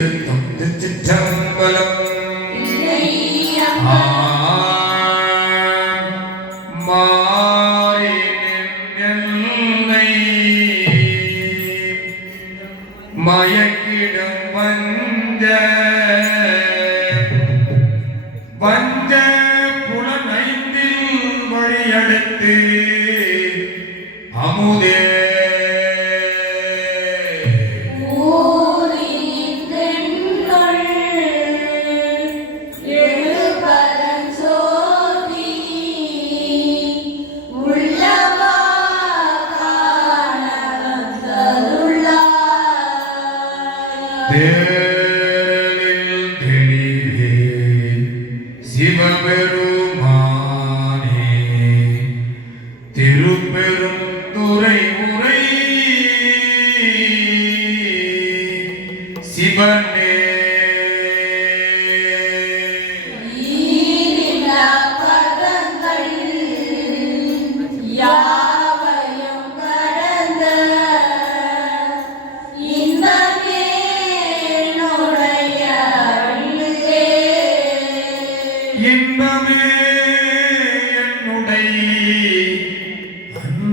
திருச்சிற்றம்பலம் மயக்கிடும் வஞ்ச. வஞ்ச புலனைந்தில் வழியடுத்து அமுதே Yeah.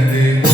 Kennedy.